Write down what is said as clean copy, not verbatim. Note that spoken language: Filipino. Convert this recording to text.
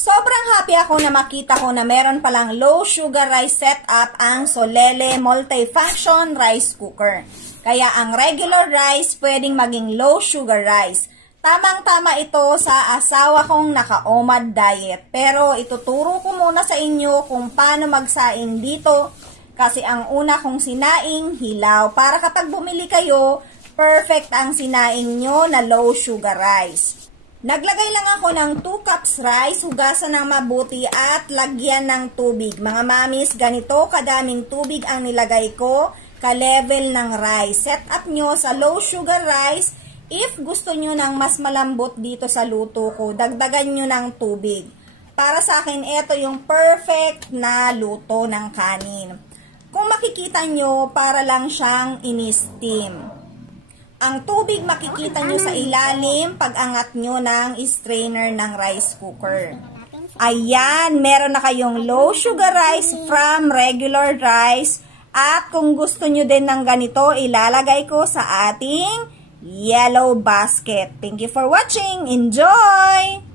Sobrang happy ako na makita ko na meron palang low sugar rice setup ang Solele Multifunction Rice Cooker. Kaya ang regular rice pwedeng maging low sugar rice. Tamang-tama ito sa asawa kong naka-OMAD diet. Pero ituturo ko muna sa inyo kung paano magsaing dito. Kasi ang una kong sinaing, hilaw. Para kapag bumili kayo, perfect ang sinaing nyo na low sugar rice. Naglagay lang ako ng 2 cups rice, hugasan ng mabuti at lagyan ng tubig. Mga mamis, ganito kadaming tubig ang nilagay ko, ka-level ng rice. Set up nyo sa low sugar rice. If gusto nyo ng mas malambot dito sa luto ko, dagdagan nyo ng tubig. Para sa akin, ito yung perfect na luto ng kanin. Kung makikita nyo, para lang siyang in-steam. Ang tubig makikita nyo sa ilalim pag angat nyo ng strainer ng rice cooker. Ayan, meron na kayong low sugar rice from regular rice. At kung gusto nyo din ng ganito, ilalagay ko sa ating yellow basket. Thank you for watching. Enjoy!